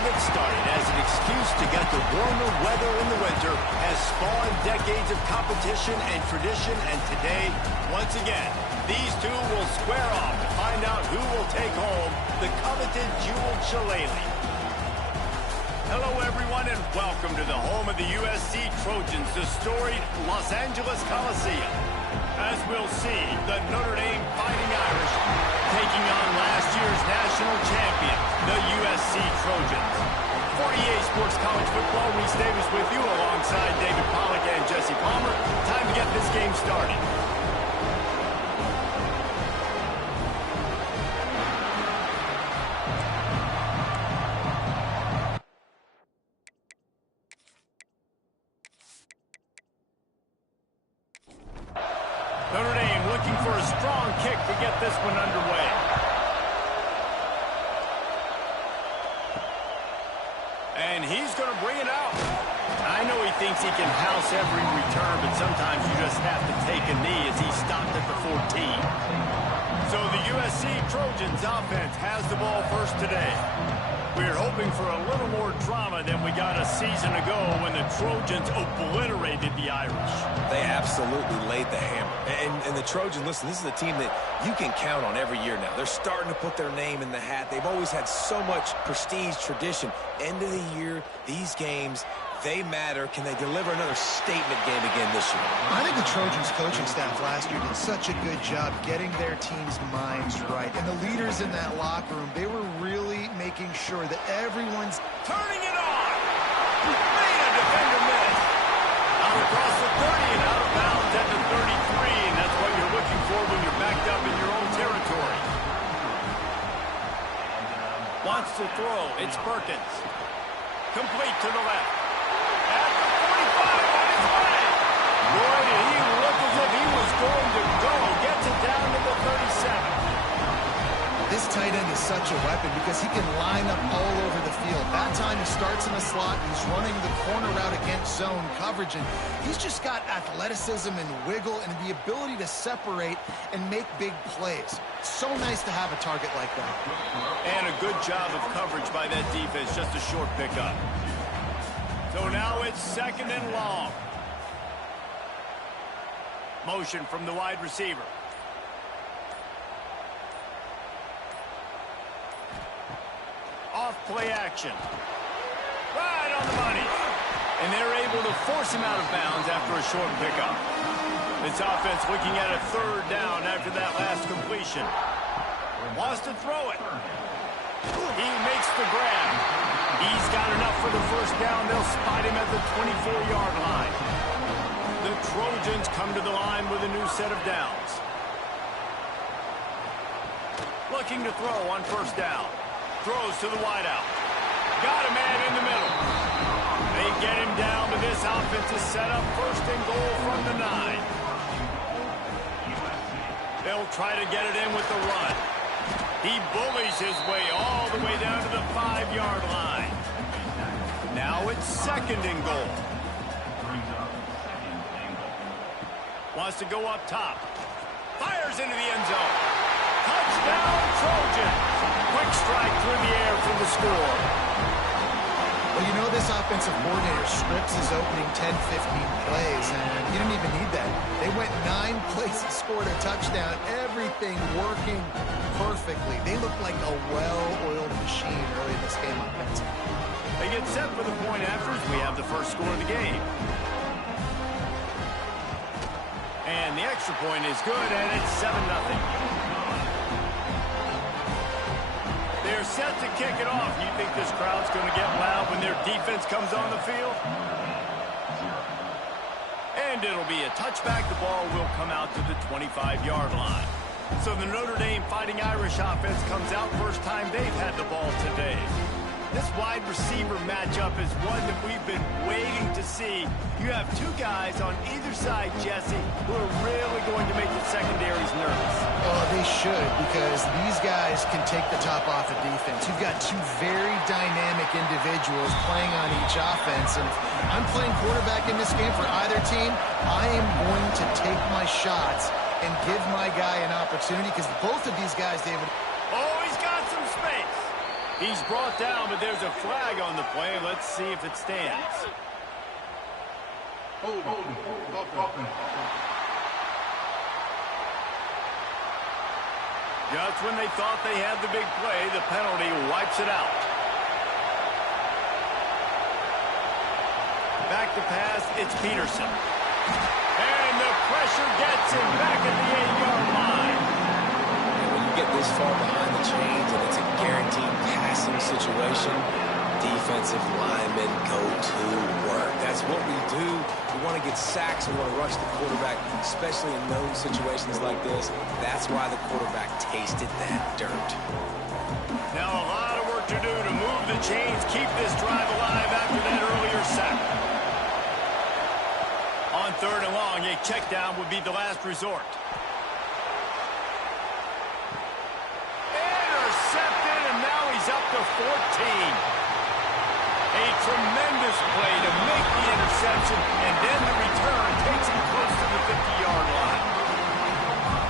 get started, as an excuse to get the warmer weather in the winter has spawned decades of competition and tradition, and today, once again, these two will square off to find out who will take home the coveted jeweled Shilaleigh. Hello, everyone, and welcome to the home of the USC Trojans, the storied Los Angeles Coliseum. As we'll see, the Notre Dame Fighting Irish taking on last year's national champion, the USC Trojans. 48 Sports College Football, Reese Davis with you alongside David Pollack and Jesse Palmer. Time to get this game started. Notre Dame looking for a strong kick to get this one underway. And he's going to bring it out. I know he thinks he can house every return, but sometimes you just have to take a knee as he stopped at the 14. So the USC Trojans offense has the ball first today. We're hoping for a little more drama than we got a season ago when the Trojans obliterated the Irish. They absolutely laid the hammer. And the Trojans, listen, this is a team that you can count on every year now. They're starting to put their name in the hat. They've always had so much prestige, tradition. End of the year, these games, they matter. Can they deliver another statement game again this year? I think the Trojans coaching staff last year did such a good job getting their team's minds right. And the leaders in that locker room, they were really making sure that everyone's turning it on. Made a defender miss. Out across the 30 and out of bounds at the 33. And that's what you're looking for when you're backed up in your own territory. Wants to throw. It's Perkins. Complete to the left. At the 45 on his way. Boy, did he look as if he was going to go. Gets it down to the 37. This tight end is such a weapon because he can line up all over the field. That time he starts in the slot. He's running the corner route against zone coverage. And he's just got athleticism and wiggle and the ability to separate and make big plays. So nice to have a target like that. And a good job of coverage by that defense. Just a short pickup. So now it's second and long. Motion from the wide receiver. Off play action. Right on the money. And they're able to force him out of bounds after a short pickup. This offense looking at a third down after that last completion. Wants to throw it. He makes the grab. He's got enough for the first down. They'll spot him at the 24-yard line. The Trojans come to the line with a new set of downs. Looking to throw on first down. Throws to the wideout. Got a man in the middle. They get him down, but this offense is set up first and goal from the 9. They'll try to get it in with the run. He bullies his way all the way down to the 5-yard line. Now it's second and goal. Wants to go up top. Fires into the end zone. Touchdown, Trojans. Quick strike through the air for the score. Well, you know this offensive coordinator scripts his opening 10, 15 plays, and he didn't even need that. They went 9 plays, he scored a touchdown, everything working perfectly. They look like a well-oiled machine early in this game offensively. They get set for the point after as we have the first score of the game. And the extra point is good, and it's 7-0. They're set to kick it off. You think this crowd's going to get loud when their defense comes on the field? And it'll be a touchback. The ball will come out to the 25-yard line. So the Notre Dame Fighting Irish offense comes out first time they've had the ball today. This wide receiver matchup is one that we've been waiting to see. You have two guys on either side, Jesse, who are really going to make the secondaries nervous. Oh, they should, because these guys can take the top off of defense. You've got two very dynamic individuals playing on each offense, and if I'm playing quarterback in this game for either team, I am going to take my shots and give my guy an opportunity, because both of these guys, David... Oh, he's got some space. He's brought down, but there's a flag on the play. Let's see if it stands. Just when they thought they had the big play, the penalty wipes it out. Back to pass, it's Peterson. And the pressure gets him back at the 8-yard line. And when you get this far behind the chains and it's a guaranteed passing situation, defensive linemen go to work. That's what we do. We want to get sacks. We want to rush the quarterback, especially in those situations like this. That's why the quarterback tasted that dirt. Now a lot of work to do to move the chains, keep this drive alive after that earlier sack. On 3rd and long, a check down would be the last resort. Intercepted, and now he's up to 14. A tremendous play to make the interception, and then the return takes him close to the 50-yard line.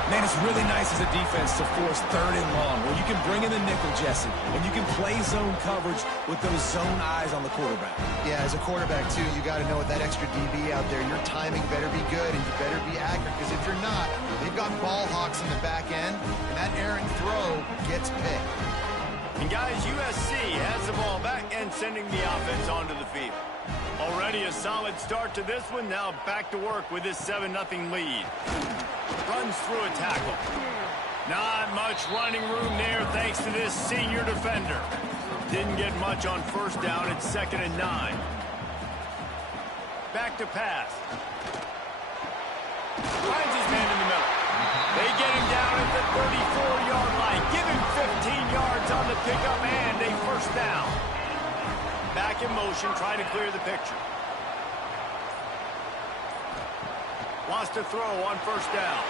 Man, it's really nice as a defense to force 3rd and long, where you can bring in the nickel, Jesse, and you can play zone coverage with those zone eyes on the quarterback. Yeah, as a quarterback, too, you got to know with that extra DB out there, your timing better be good and you better be accurate, because if you're not, they've got ball hawks in the back end, and that errant throw gets picked. And guys, USC has the ball back and sending the offense onto the field. Already a solid start to this one. Now back to work with this 7-0 lead. Runs through a tackle. Not much running room there thanks to this senior defender. Didn't get much on 1st down. It's 2nd and 9. Back to pass. Finds his man in the middle. They get him down at the 34-yard line. Give him 15 yards on the pickup and a 1st down. Back in motion, trying to clear the picture. Wants to throw on 1st down.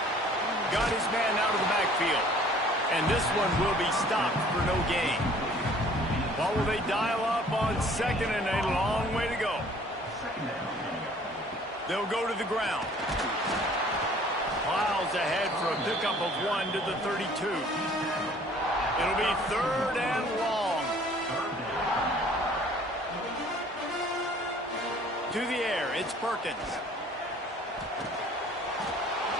Got his man out of the backfield. And this one will be stopped for no gain. What will they dial up on 2nd and a long way to go? They'll go to the ground. Plows ahead for a pickup of 1 to the 32. It'll be 3rd and long. To the air, it's Perkins.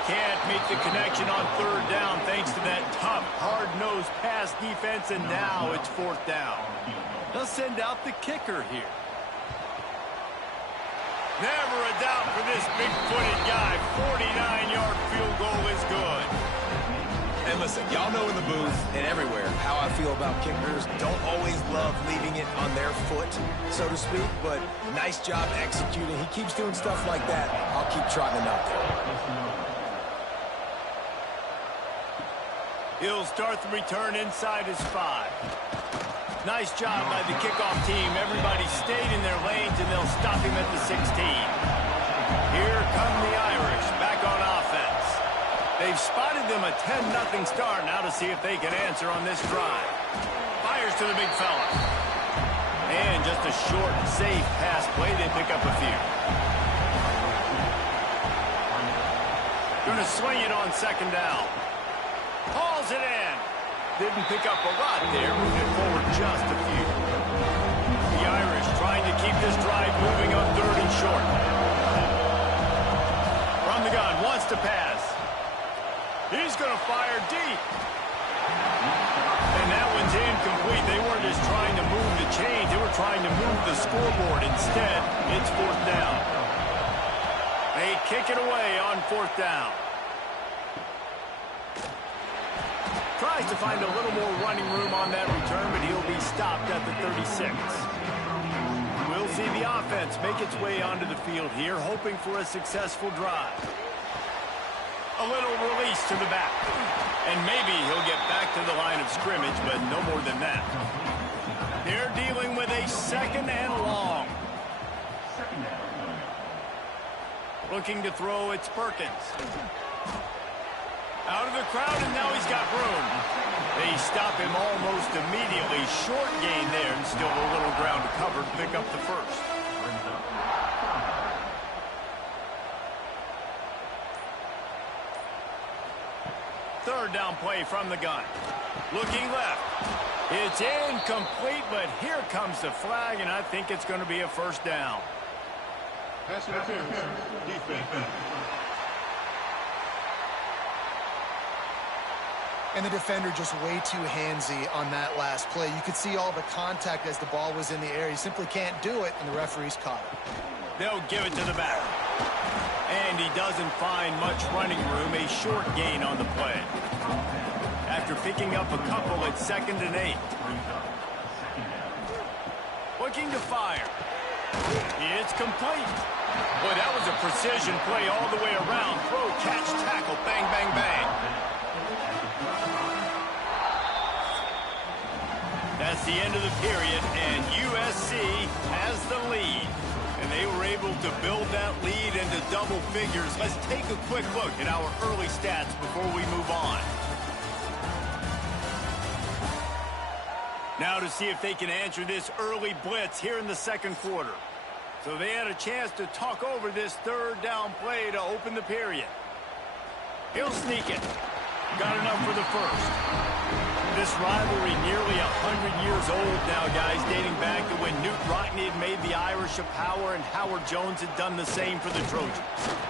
Can't make the connection on 3rd down thanks to that tough, hard-nosed pass defense, and now it's 4th down. They'll send out the kicker here. Never a doubt for this big-footed guy. 49-yard field goal is good. And listen, y'all know in the booth and everywhere how I feel about kickers. Don't always love leaving it on their foot, so to speak, but nice job executing. He keeps doing stuff like that. I'll keep trotting him out there. He'll start the return inside his 5. Nice job by the kickoff team. Everybody stayed in their lanes, and they'll stop him at the 16. Here come the Irish back on offense. They've spotted them a 10-0 start. Now to see if they can answer on this drive. Fires to the big fella. And just a short, safe pass play. They pick up a few. Going to swing it on 2nd down. Hauls it in. Didn't pick up a lot there, moving forward just a few. The Irish trying to keep this drive moving on 3rd and short. From the gun, wants to pass. He's going to fire deep. And that one's incomplete. They weren't just trying to move the chains, they were trying to move the scoreboard. Instead, it's 4th down. They kick it away on 4th down. Tries to find a little more running room on that return, but he'll be stopped at the 36. We'll see the offense make its way onto the field here, hoping for a successful drive. A little release to the back. And maybe he'll get back to the line of scrimmage, but no more than that. They're dealing with a 2nd and long. Looking to throw, it's Perkins. Out of the crowd, and now he's got room. They stop him almost immediately. Short gain there, and still a little ground to cover to pick up the 1st. Third down play from the gun. Looking left. It's incomplete, but here comes the flag, and I think it's going to be a first down. Pass interference. Defense. And the defender just way too handsy on that last play. You could see all the contact as the ball was in the air. He simply can't do it, and the referee's caught it. They'll give it to the back. And he doesn't find much running room, a short gain on the play. After picking up a couple at 2nd and 8. Looking to fire. It's complete. Boy, that was a precision play all the way around. Throw, catch, tackle, bang, bang, bang. That's the end of the period, and USC has the lead. And they were able to build that lead into double figures. Let's take a quick look at our early stats before we move on. Now to see if they can answer this early blitz here in the second quarter. So they had a chance to talk over this 3rd down play to open the period. He'll sneak it. Got enough for the first. This rivalry nearly 100 years old now, guys, dating back to when Newt Rockne had made the Irish a power and Howard Jones had done the same for the Trojans.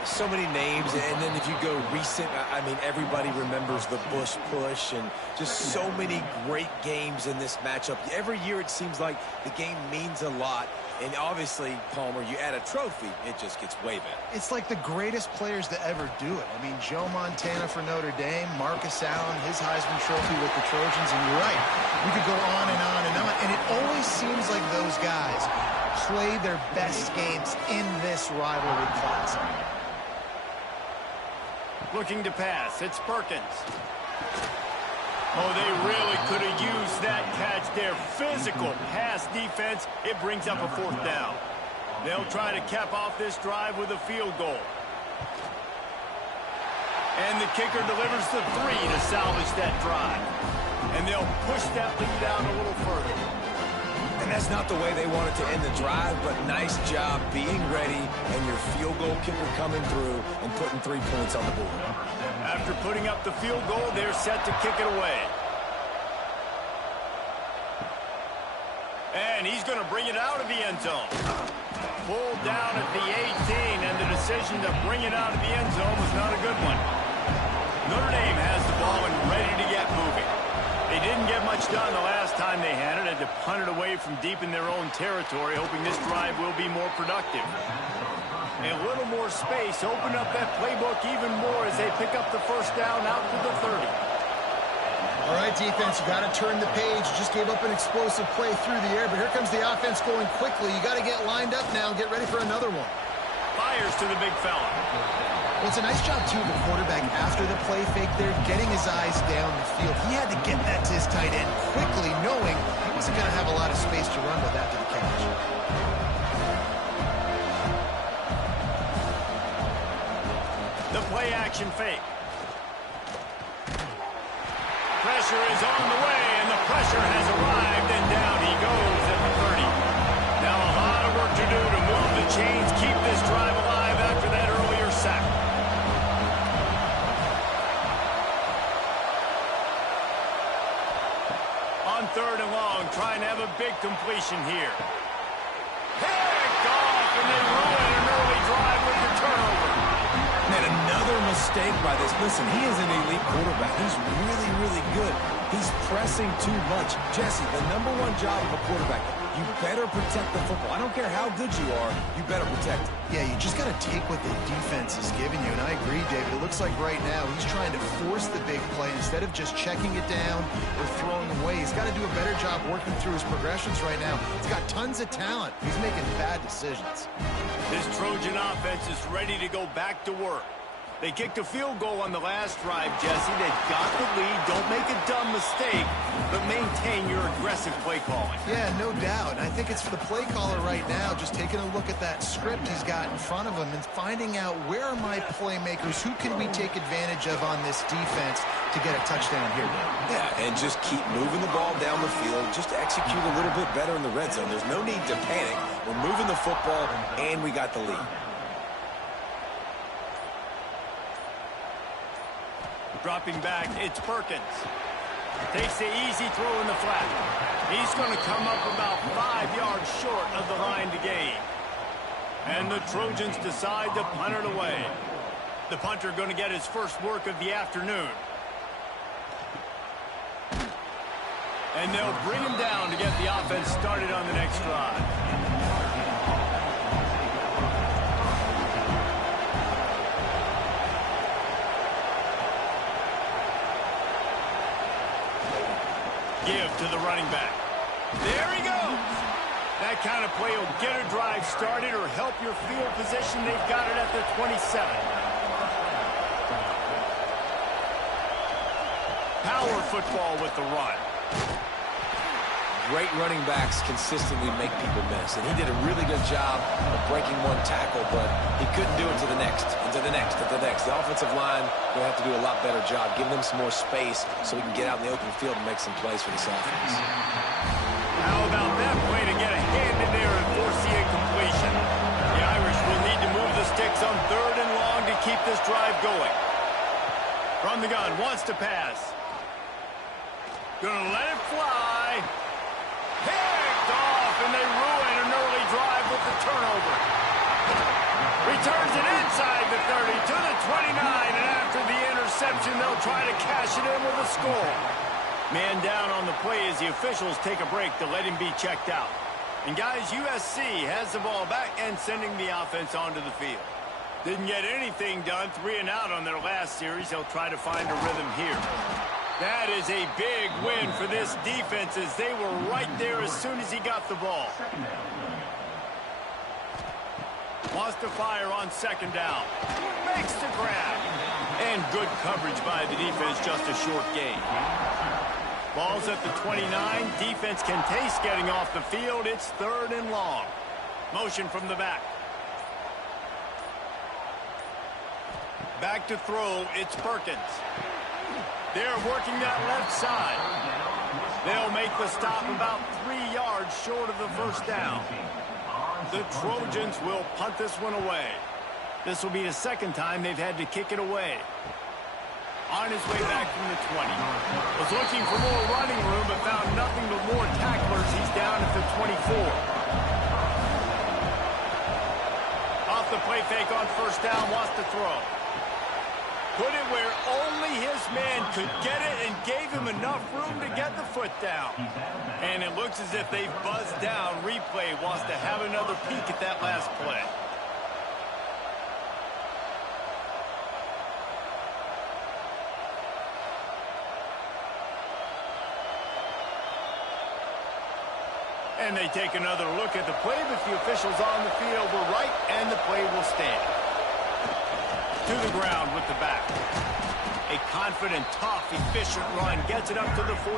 So many names, and then if you go recent, I mean, everybody remembers the Bush push and just so many great games in this matchup. Every year it seems like the game means a lot. And obviously, Palmer, you add a trophy, it just gets way better. It's like the greatest players to ever do it. I mean, Joe Montana for Notre Dame, Marcus Allen, his Heisman Trophy with the Trojans, and you're right. We could go on and on and on. And it always seems like those guys play their best games in this rivalry classic. Looking to pass, it's Perkins. Oh, they really could have used that catch there. Physical pass defense. It brings up a 4th down. They'll try to cap off this drive with a field goal. And the kicker delivers the 3 to salvage that drive. And they'll push that lead out a little further. And that's not the way they wanted to end the drive, but nice job being ready and your field goal kicker coming through and putting 3 points on the board. After putting up the field goal, they're set to kick it away. And he's going to bring it out of the end zone. Pulled down at the 18, and the decision to bring it out of the end zone was not a good one. Notre Dame has the ball and ready to get moving. They didn't get much done the last time they had it. Had to punt it away from deep in their own territory, hoping this drive will be more productive. A little more space, open up that playbook even more as they pick up the first down out to the 30. All right, defense, you got to turn the page. You just gave up an explosive play through the air, but here comes the offense going quickly. You got to get lined up now and get ready for another one. Fires to the big fella. Well, it's a nice job, too, of the quarterback after the play fake there, getting his eyes down the field. He had to get that to his tight end quickly, knowing he wasn't going to have a lot of space to run with after the catch. The play action fake. Pressure is on the way, and the pressure has arrived, and down he goes at the 30. Now a lot of work to do to move the chains, keep this drive alive after that earlier sack. On 3rd and long, trying to have a big completion here. Picked off, and they ruin an early drive with the turnover. And another mistake by this. Listen, he is an elite quarterback. He's really, really good. He's pressing too much. Jesse, the #1 job of a quarterback, you better protect the football. I don't care how good you are, you better protect it. Yeah, you just got to take what the defense is giving you, and I agree, David. It looks like right now he's trying to force the big play instead of just checking it down or throwing away. He's got to do a better job working through his progressions right now. He's got tons of talent. He's making bad decisions. This Trojan offense is ready to go back to work. They kicked a field goal on the last drive, Jesse. They got the lead. Don't make a dumb mistake, but maintain your aggressive play calling. Yeah, no doubt. I think it's for the play caller right now, just taking a look at that script he's got in front of him and finding out where are my playmakers, who can we take advantage of on this defense to get a touchdown here. Yeah, and just keep moving the ball down the field. Just execute a little bit better in the red zone. There's no need to panic. We're moving the football, and we got the lead. Dropping back, it's Perkins. Takes the easy throw in the flat. He's going to come up about 5 yards short of the line to gain. And the Trojans decide to punt it away. The punter going to get his first work of the afternoon. And they'll bring him down to get the offense started on the next drive. Give to the running back. There he goes. That kind of play will get a drive started or help your field position. They've got it at the 27. Power football with the run. Great running backs consistently make people miss, and he did a really good job of breaking one tackle, but he couldn't do it to the next, and to the next, and to the next. The offensive line will have to do a lot better job, giving them some more space so we can get out in the open field and make some plays for this offense. How about that play to get a hand in there and force the incompletion? The Irish will need to move the sticks on 3rd and long to keep this drive going. From the gun, wants to pass. Gonna let it fly. Picked off, and they ruin an early drive with the turnover. Returns it inside the 30 to the 29, and after the interception, they'll try to cash it in with a score. Man down on the play as the officials take a break to let him be checked out. And guys, USC has the ball back and sending the offense onto the field. Didn't get anything done, 3 and out on their last series. They'll try to find a rhythm here. That is a big win for this defense as they were right there as soon as he got the ball. Wants to fire on 2nd down. Makes the grab. And good coverage by the defense, just a short gain. Ball's at the 29. Defense can taste getting off the field. It's 3rd and long. Motion from the back. Back to throw. It's Perkins. They're working that left side. They'll make the stop about 3 yards short of the 1st down. The Trojans will punt this one away. This will be the 2nd time they've had to kick it away. On his way back from the 20. Was looking for more running room, but found nothing but more tacklers. He's down at the 24. Off the play fake on 1st down, wants to throw. Put it where only his man could get it and gave him enough room to get the foot down. And it looks as if they've buzzed down. Replay wants to have another peek at that last play. And they take another look at the play, but the officials on the field were right, and the play will stand. To the ground with the back. A confident, tough, efficient run gets it up to the 44.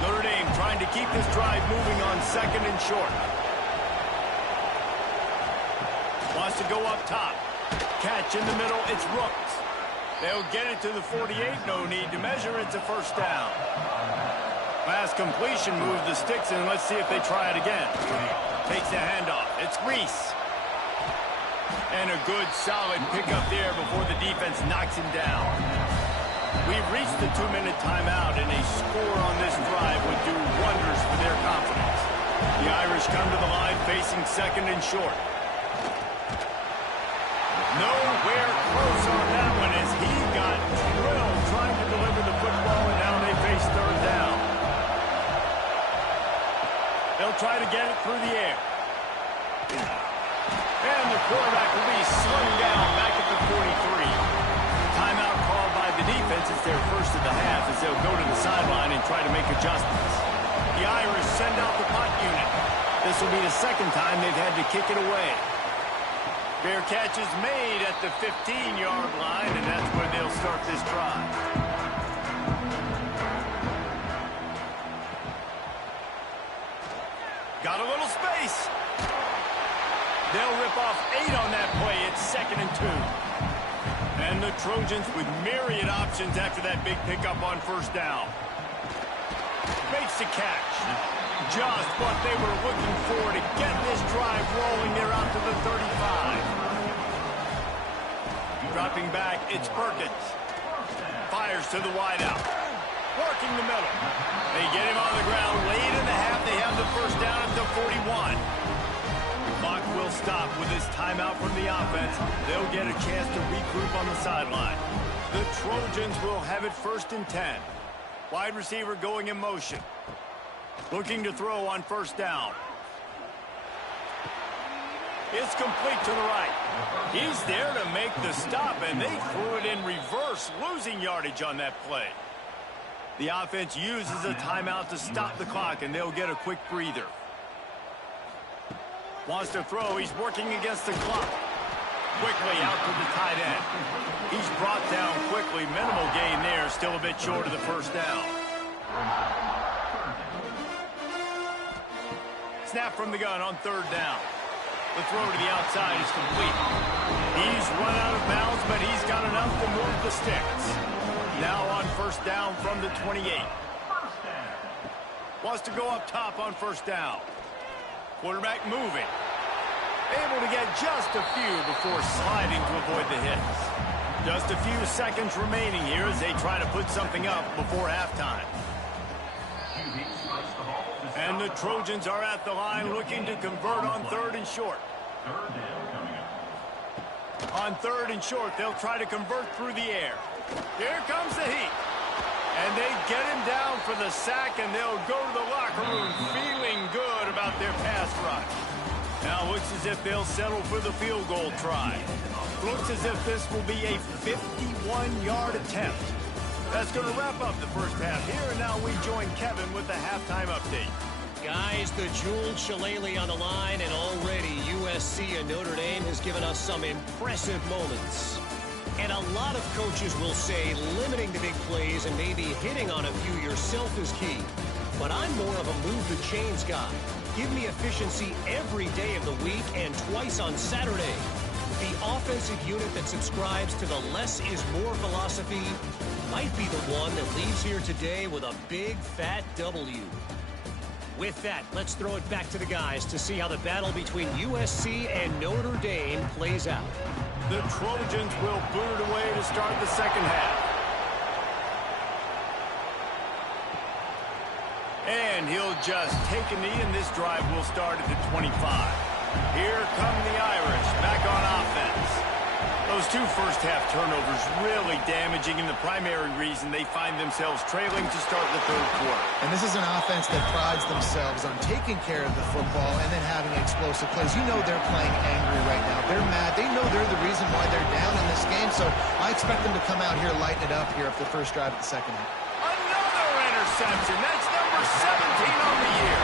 Notre Dame trying to keep this drive moving on 2nd and short. Wants to go up top. Catch in the middle, it's Rooks. They'll get it to the 48, no need to measure, it's a 1st down. Last completion moves the sticks, and let's see if they try it again. Takes the handoff, it's Reese. And a good, solid pickup there before the defense knocks him down. We've reached the 2-minute timeout, and a score on this drive would do wonders for their confidence. The Irish come to the line facing 2nd and short. Nowhere close on that one as he got drilled trying to deliver the football, and now they face 3rd down. They'll try to get it through the air. And the quarterback will be slung down back at the 43. Timeout called by the defense. It's their first of the half as they'll go to the sideline and try to make adjustments. The Irish send out the punt unit. This will be the 2nd time they've had to kick it away. Fair catch is made at the 15-yard line, and that's where they'll start this drive. Got a little space. They'll rip off 8 on that play. It's 2nd and 2. And the Trojans with myriad options after that big pickup on 1st down. Makes the catch. Just what they were looking for to get this drive rolling. They're out to the 35. Dropping back, it's Perkins. Fires to the wideout. working the middle. They get him on the ground late in the half. They have the first down at the 41. The clock will stop with this timeout from the offense. They'll get a chance to regroup on the sideline. The Trojans will have it 1st and 10. Wide receiver going in motion. Looking to throw on first down. It's complete to the right. He's there to make the stop, and they threw it in reverse, losing yardage on that play. The offense uses a timeout to stop the clock, and they'll get a quick breather. Wants to throw. He's working against the clock. Quickly out to the tight end. He's brought down quickly. Minimal gain there. Still a bit short of the first down. Snap from the gun on 3rd down. The throw to the outside is complete. He's run out of bounds, but he's got enough to move the sticks. Now on first down from the 28. Wants to go up top on first down. Quarterback moving. Able to get just a few before sliding to avoid the hits. Just a few seconds remaining here as they try to put something up before halftime. And the Trojans are at the line looking to convert on 3rd and short. On 3rd and short, they'll try to convert through the air. Here comes the heat. And they get him down for the sack, and they'll go to the locker room feeling good about their pass rush. Now looks as if they'll settle for the field goal try. Looks as if this will be a 51-yard attempt. That's going to wrap up the first half here, and now we join Kevin with the halftime update. Guys, the jeweled Shilaleigh on the line, and already USC and Notre Dame has given us some impressive moments. And a lot of coaches will say limiting the big plays and maybe hitting on a few yourself is key. But I'm more of a move the chains guy. Give me efficiency every day of the week and twice on Saturday. The offensive unit that subscribes to the less is more philosophy might be the one that leaves here today with a big fat W. With that, let's throw it back to the guys to see how the battle between USC and Notre Dame plays out. The Trojans will boot it away to start the second half. And he'll just take a knee, and this drive will start at the 25. Here come the Irish back on offense. Those 2 first-half turnovers really damaging, and the primary reason they find themselves trailing to start the 3rd quarter. And this is an offense that prides themselves on taking care of the football and then having explosive plays. You know they're playing angry right now. They're mad. They know they're the reason why they're down in this game, so I expect them to come out here, lighten it up here after the first drive of the second half. Another interception. That's number 17 on the year.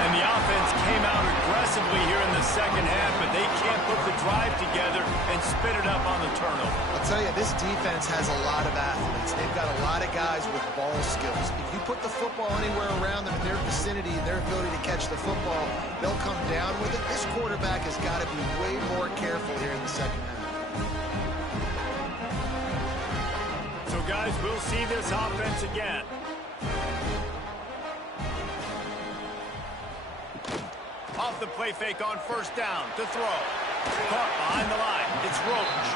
And the offense came out aggressively here in the second half, but they can't put the drive together and spit it up on the turnover. I'll tell you, this defense has a lot of athletes. They've got a lot of guys with ball skills. If you put the football anywhere around them in their vicinity, their ability to catch the football, they'll come down with it. This quarterback has got to be way more careful here in the second half. So, guys, we'll see this offense again. Off the play fake on first down to throw. Caught behind the line. It's Roach.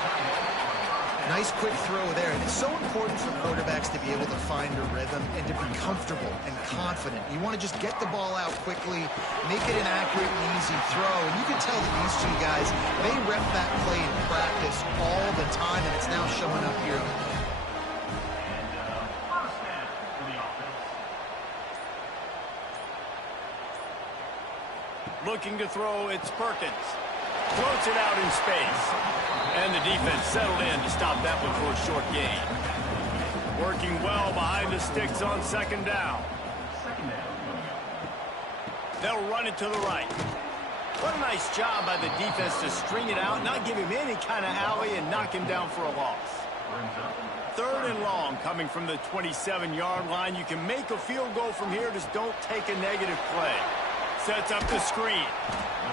Nice quick throw there. And it's so important for quarterbacks to be able to find a rhythm and to be comfortable and confident. You want to just get the ball out quickly, make it an accurate and easy throw. And you can tell that these 2 guys, they rep that play in practice all the time, and it's now showing up here. Looking to throw, it's Perkins. Floats it out in space. And the defense settled in to stop that one for a short gain. Working well behind the sticks on second down. They'll run it to the right. What a nice job by the defense to string it out, not give him any kind of alley, and knock him down for a loss. 3rd and long coming from the 27-yard line. You can make a field goal from here, just don't take a negative play. Sets up the screen.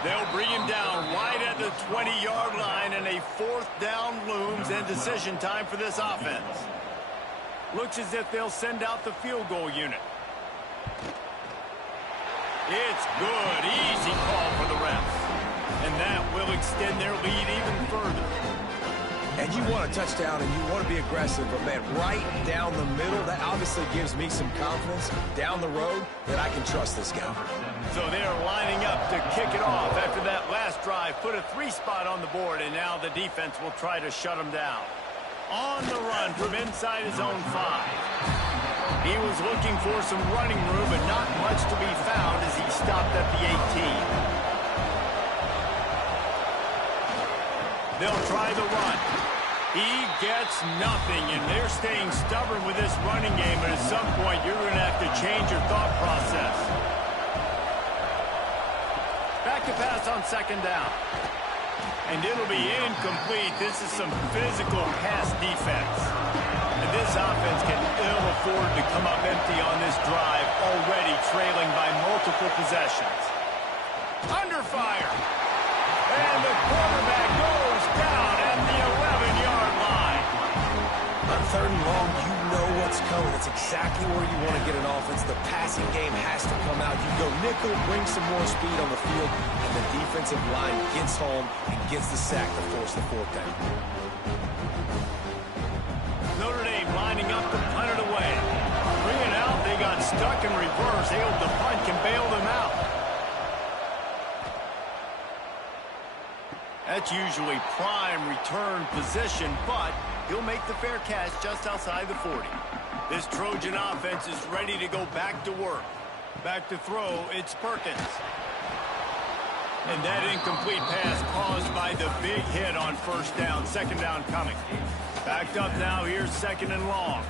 They'll bring him down right at the 20-yard line, and a 4th down looms, and decision time for this offense. Looks as if they'll send out the field goal unit. It's good. Easy call for the refs. And that will extend their lead even further. And you want a touchdown and you want to be aggressive, but man, right down the middle, that obviously gives me some confidence down the road that I can trust this guy. So they're lining up to kick it off after that last drive. Put a 3 spot on the board, and now the defense will try to shut them down. On the run from inside his own 5. He was looking for some running room, but not much to be found as he stopped at the 18. They'll try the run. He gets nothing, and they're staying stubborn with this running game, but at some point you're going to have to change your thought process. Back to pass on 2nd down. And it'll be incomplete. This is some physical pass defense. And this offense can ill afford to come up empty on this drive, already trailing by multiple possessions. Under fire. And the quarterback goes down at the 11-yard line. On 3rd and long, you know what's coming. It's exactly where you want to get an offense. The passing game has to come out. You go nickel, bring some more speed on the field, and the defensive line gets home and gets the sack to force the 4th down. Notre Dame lining up to punt it away. Bring it out. They got stuck in reverse. Able to punt can bail them out. That's usually prime return position, but he'll make the fair catch just outside the 40. This Trojan offense is ready to go back to work. Back to throw, it's Perkins. And that incomplete pass caused by the big hit on 1st down. 2nd down coming. Backed up now, here's 2nd and long.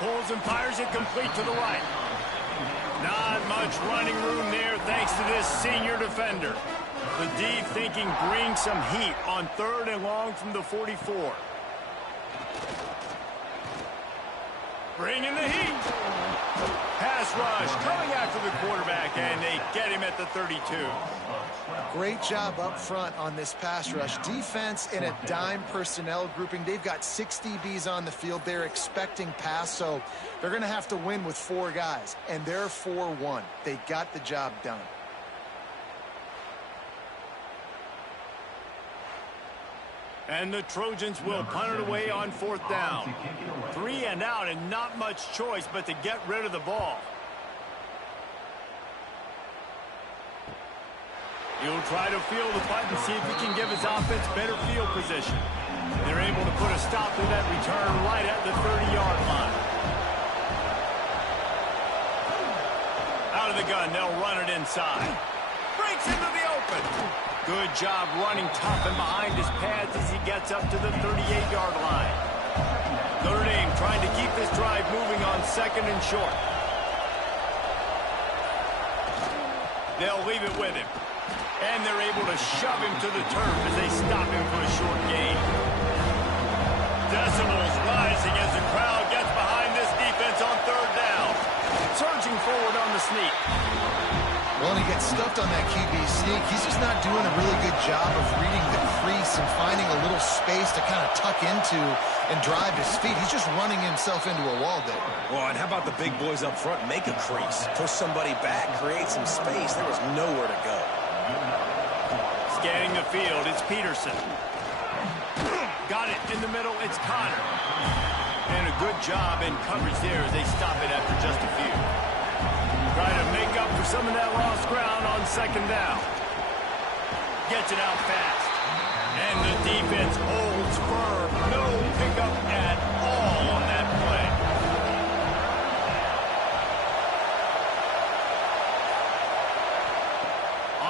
Pulls and fires it complete to the right. Not much running room there thanks to this senior defender. The D thinking bring some heat on 3rd and long from the 44. Bringing the heat. Pass rush coming after the quarterback, and they get him at the 32. Great job up front on this pass rush. Defense in a dime personnel grouping. They've got 6 DBs on the field. They're expecting pass, so they're going to have to win with 4 guys, and they're 4-1. They got the job done. And the Trojans will punt it away on 4th down. 3 and out, and not much choice but to get rid of the ball. He'll try to field the punt and see if he can give his offense better field position. They're able to put a stop to that return right at the 30-yard line. Out of the gun, they'll run it inside. Breaks into the open. Good job running tough and behind his pads as he gets up to the 38-yard line. Notre Dame trying to keep this drive moving on 2nd and short. They'll leave it with him. And they're able to shove him to the turf as they stop him for a short gain. Decimals rising as the crowd gets behind this defense on 3rd down. Surging forward on the sneak. Well, and he gets stuffed on that QB sneak. He's just not doing a really good job of reading the crease and finding a little space to kind of tuck into and drive his feet. He's just running himself into a wall there. Well, and how about the big boys up front? Make a crease. Push somebody back. Create some space. There was nowhere to go. Scanning the field, it's Peterson. Got it in the middle, it's Connor. And a good job in coverage there as they stop it after just a few. Trying to make up for some of that lost ground on 2nd down. Gets it out fast. And the defense holds firm. No pickup at all on that play.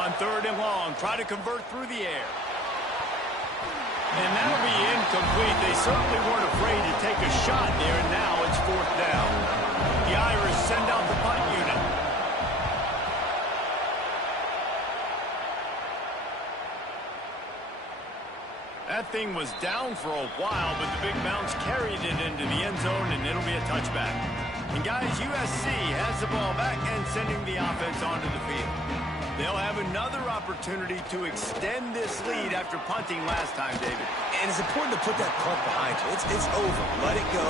On 3rd and long, try to convert through the air. And that'll be incomplete. They certainly weren't afraid to take a shot there, and now it's 4th down. The Irish send out the punt unit. That thing was down for a while, but the big bounce carried it into the end zone, and it'll be a touchback. And guys, USC has the ball back and sending the offense onto the field. They'll have another opportunity to extend this lead after punting last time, David. And it's important to put that punt behind you. It's over. Let it go.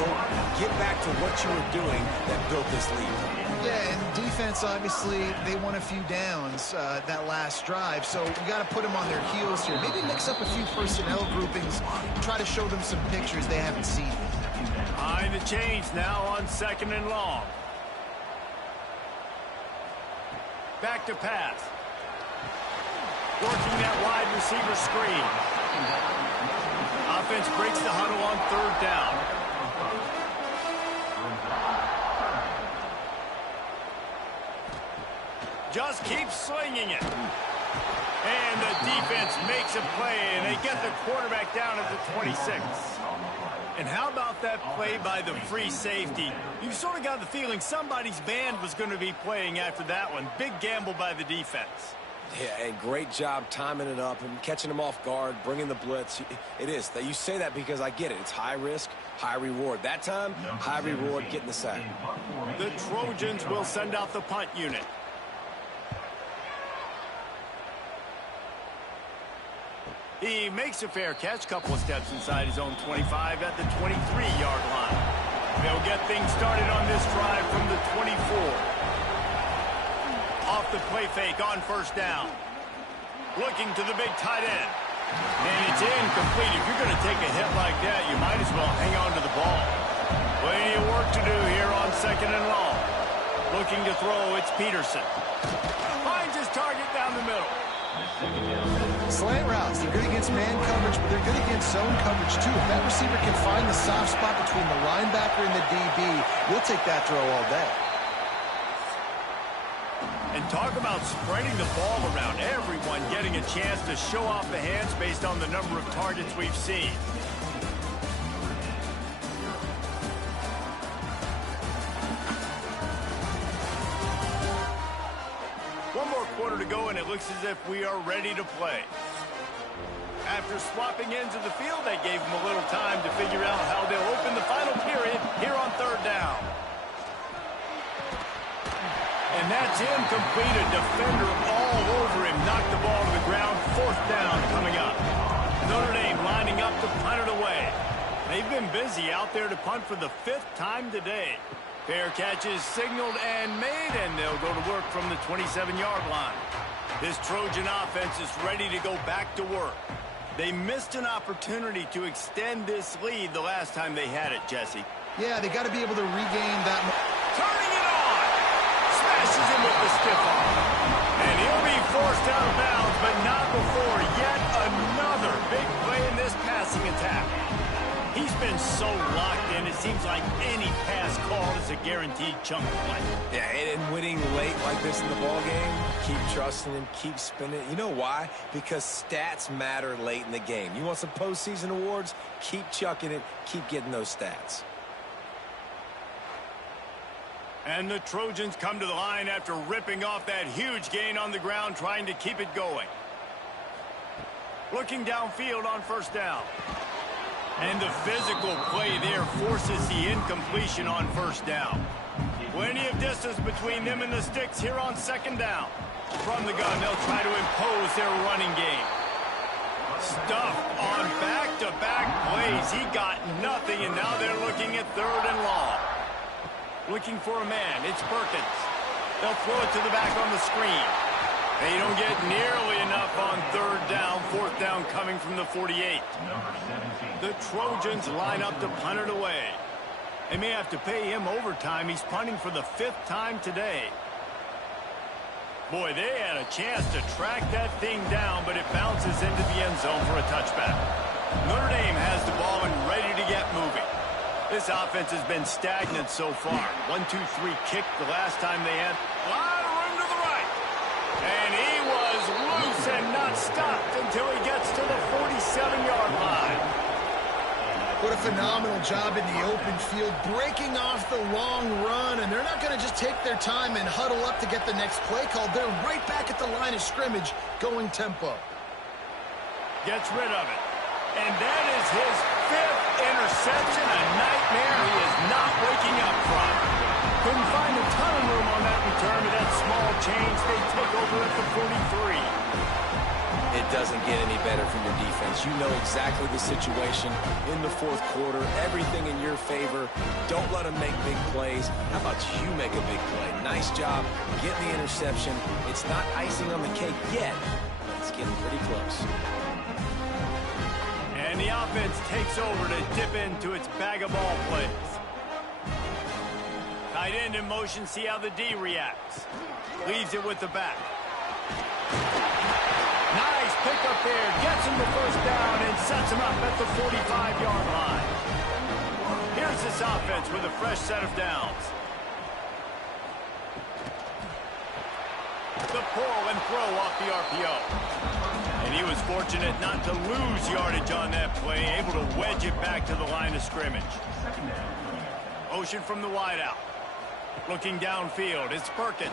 get back to what you were doing that built this lead. Yeah, and defense, obviously, they won a few downs that last drive, so you got to put them on their heels here. Maybe mix up a few personnel groupings and try to show them some pictures they haven't seen. Behind the chains now on 2nd and long. Back to pass. Working that wide receiver screen. Offense breaks the huddle on 3rd down. Just keeps slinging it. And the defense makes a play, and they get the quarterback down at the 26. And how about that play by the free safety? You sort of got the feeling somebody's band was going to be playing after that one. Big gamble by the defense. Yeah, and great job timing it up and catching them off guard, bringing the blitz. It is. You say that because I get it. It's high risk, high reward. That time, high reward, getting the sack. The Trojans will send out the punt unit. He makes a fair catch, couple of steps inside his own 25 at the 23-yard line. They'll get things started on this drive from the 24. Off the play fake on 1st down. Looking to the big tight end. And it's incomplete. If you're going to take a hit like that, you might as well hang on to the ball. Plenty of work to do here on 2nd and long. Looking to throw, it's Peterson. Finds his target down the middle. Slant routes, they're good against man coverage, but they're good against zone coverage too. If that receiver can find the soft spot between the linebacker and the DB, we'll take that throw all day. And talk about spreading the ball around. Everyone getting a chance to show off the hands based on the number of targets we've seen. One more quarter to go, and it looks as if we are ready to play. After swapping ends of the field, they gave them a little time to figure out how they'll open the final period here on 3rd down. And that's incomplete. A defender all over him. Knocked the ball to the ground. 4th down coming up. Notre Dame lining up to punt it away. They've been busy out there to punt for the 5th time today. Fair catch is signaled and made, and they'll go to work from the 27-yard line. This Trojan offense is ready to go back to work. They missed an opportunity to extend this lead the last time they had it, Jesse. Yeah, they got to be able to regain that. Turning it on! Smashes him with the stiff arm. And he'll be forced out of bounds, but not before yet another big play in this passing attack. He's been so locked in, it seems like any pass call is a guaranteed chunk play. Yeah, and winning late like this in the ball game, keep trusting him, keep spinning. You know why? Because stats matter late in the game. You want some postseason awards? Keep chucking it, keep getting those stats. And the Trojans come to the line after ripping off that huge gain on the ground, trying to keep it going. Looking downfield on 1st down. And the physical play there forces the incompletion on 1st down. Plenty of distance between them and the sticks here on 2nd down. From the gun, they'll try to impose their running game. Stuffed on back-to-back plays. He got nothing, and now they're looking at 3rd and long. Looking for a man. It's Perkins. They'll throw it to the back on the screen. They don't get nearly enough on 3rd down. 4th down coming from the 48. The Trojans line up to punt it away. They may have to pay him overtime. He's punting for the 5th time today. Boy, they had a chance to track that thing down, but it bounces into the end zone for a touchback. Notre Dame has the ball and ready to get moving. This offense has been stagnant so far. 1-2-3 kick the last time they had. A lot of room to the right. And he was loose and not stopped until he gets to the 47-yard line. What a phenomenal job in the open field, breaking off the long run, and they're not going to just take their time and huddle up to get the next play called. They're right back at the line of scrimmage, going tempo. Gets rid of it. And that is his 5th interception, a nightmare he is not waking up from. Couldn't find a ton of room on that return, but that small change, they take over at the 43. It doesn't get any better from your defense. You know exactly the situation in the fourth quarter, everything in your favor. Don't let them make big plays. How about you make a big play? Nice job getting the interception. It's not icing on the cake yet, but it's getting pretty close. And the offense takes over to dip into its bag of ball plays. Tight end in motion, see how the D reacts. Leaves it with the back. Nice pickup there. Gets him the first down and sets him up at the 45-yard line. Here's this offense with a fresh set of downs. The pull and throw off the RPO. And he was fortunate not to lose yardage on that play, able to wedge it back to the line of scrimmage. Motion from the wideout. Looking downfield, it's Perkins.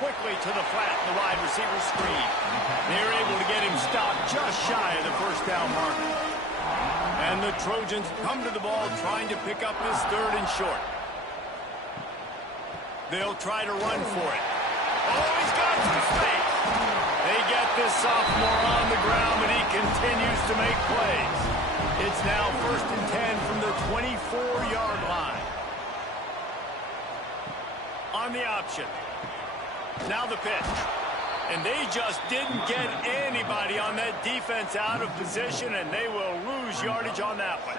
Quickly to the flat, the wide receiver screen. They're able to get him stopped just shy of the first down marker. And the Trojans come to the ball trying to pick up this third and short. They'll try to run for it. Oh, he's got some space. They get this sophomore on the ground, but he continues to make plays. It's now 1st and 10 from the 24-yard line. On the option. Now the pitch. And they just didn't get anybody on that defense out of position, and they will lose yardage on that one.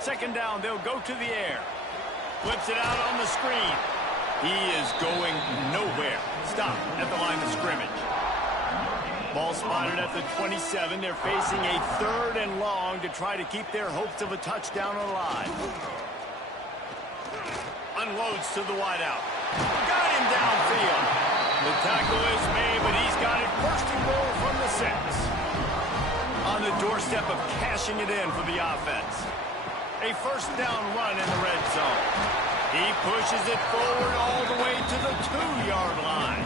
Second down, they'll go to the air. Flips it out on the screen. He is going nowhere. Stop at the line of scrimmage. Ball spotted at the 27. They're facing a 3rd and long to try to keep their hopes of a touchdown alive. Unloads to the wideout. Got him downfield. The tackle is made, but he's got it 1st and goal from the 6. On the doorstep of cashing it in for the offense. A 1st down run in the red zone. He pushes it forward all the way to the 2-yard line.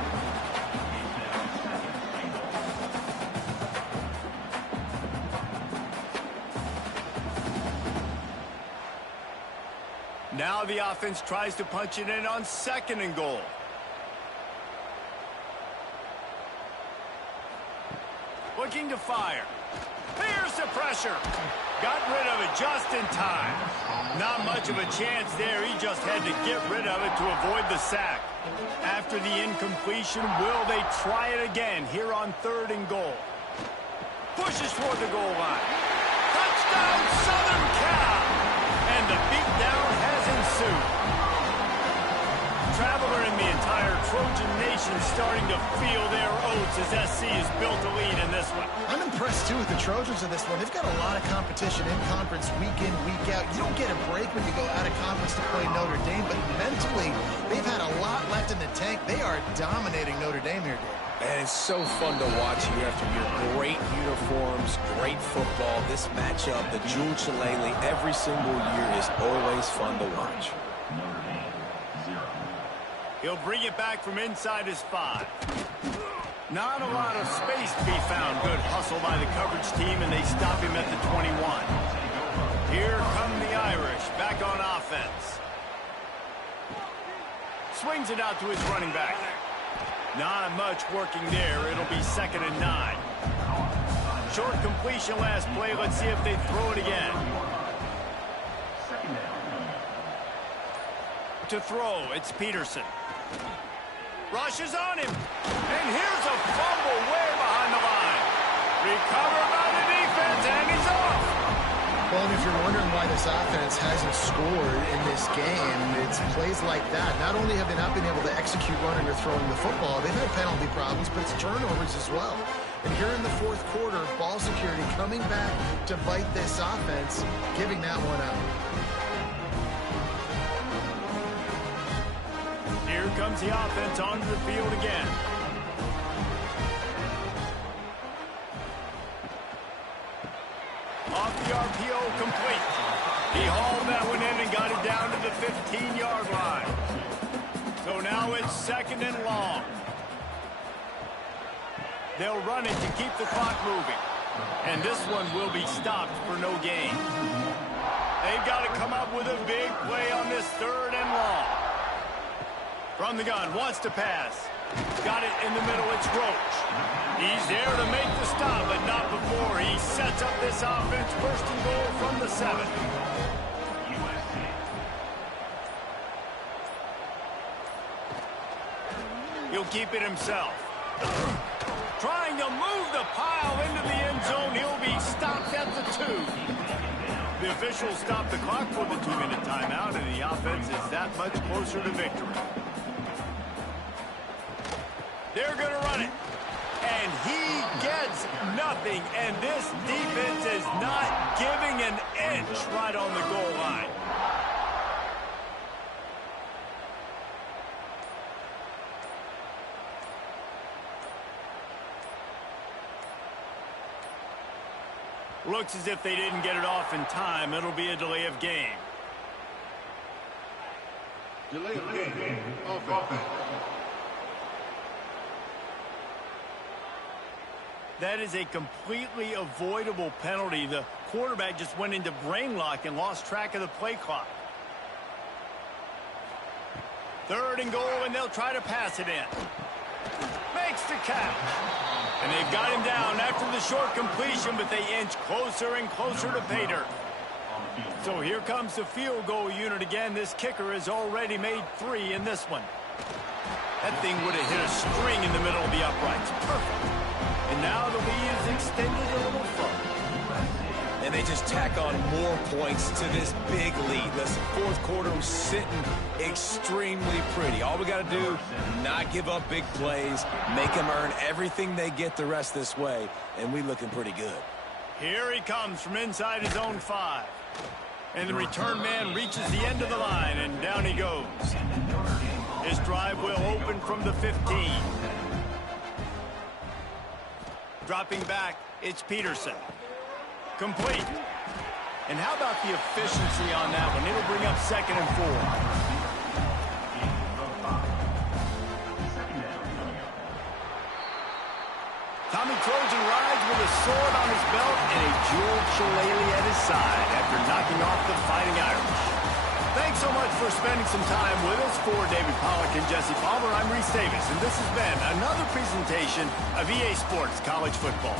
Now the offense tries to punch it in on 2nd and goal. Looking to fire. Here's the pressure. Got rid of it just in time. Not much of a chance there. He just had to get rid of it to avoid the sack. After the incompletion, will they try it again here on 3rd and goal? Pushes toward the goal line. Touchdown, Southern Cal! And the beatdown has ensued. Traveler and the entire Trojan nation starting to feel their oats as SC has built a lead in this one. I'm impressed, too, with the Trojans in this one. They've got a lot of competition in conference week in, week out. You don't get a break when you go out of conference to play Notre Dame, but mentally, they've had a lot left in the tank. They are dominating Notre Dame here, Dave. And it's so fun to watch year after year. Great uniforms, great football. This matchup, the Shilaleigh, every single year is always fun to watch. He'll bring it back from inside his 5. Not a lot of space to be found. Good hustle by the coverage team, and they stop him at the 21. Here come the Irish, back on offense. Swings it out to his running back. Not much working there. It'll be 2nd and 9. Short completion last play. Let's see if they throw it again. To throw, it's Peterson. Rushes on him. And here's a fumble way behind the line. Recovered by the defense, and he's off. Well, and if you're wondering why this offense hasn't scored in this game, it's plays like that. Not only have they not been able to execute running or throwing the football, they've had penalty problems, but it's turnovers as well. And here in the 4th quarter, ball security coming back to bite this offense, giving that one up. Here comes the offense onto the field again. Off the RPO, complete. He hauled that one in and got it down to the 15-yard line. So now it's 2nd and long. They'll run it to keep the clock moving. And this one will be stopped for no gain. They've got to come up with a big play on this 3rd and long. From the gun, wants to pass. Got it in the middle. It's Roach. He's there to make the stop, but not before he sets up this offense. First and goal from the 7. He'll keep it himself. Trying to move the pile into the end zone. He'll be stopped at the 2. The officials stop the clock for the 2-minute timeout, and the offense is that much closer to victory. They're going to run it. And he gets nothing. And this defense is not giving an inch right on the goal line. Looks as if they didn't get it off in time. It'll be a delay of game. Delay of game. Offense. That is a completely avoidable penalty. The quarterback just went into brain lock and lost track of the play clock. 3rd and goal, and they'll try to pass it in. Makes the catch. And they've got him down after the short completion, but they inch closer and closer to pay dirt. So here comes the field goal unit again. This kicker has already made 3 in this one. That thing would have hit a string in the middle of the uprights. Perfect. And now the lead is extended a little further. And they just tack on more points to this big lead. Listen, 4th quarter was sitting extremely pretty. All we got to do, not give up big plays, make them earn everything they get the rest this way, and we looking pretty good. Here he comes from inside his own 5. And the return man reaches the end of the line, and down he goes. His drive will open from the 15. Dropping back, it's Peterson. Complete. And how about the efficiency on that one? It'll bring up 2nd and 4. Tommy Trojan rides with a sword on his belt and a jeweled shillelagh at his side after knocking off the Fighting Irish. Thanks so much for spending some time with us. For David Pollack and Jesse Palmer, I'm Reese Davis, and this has been another presentation of EA Sports College Football.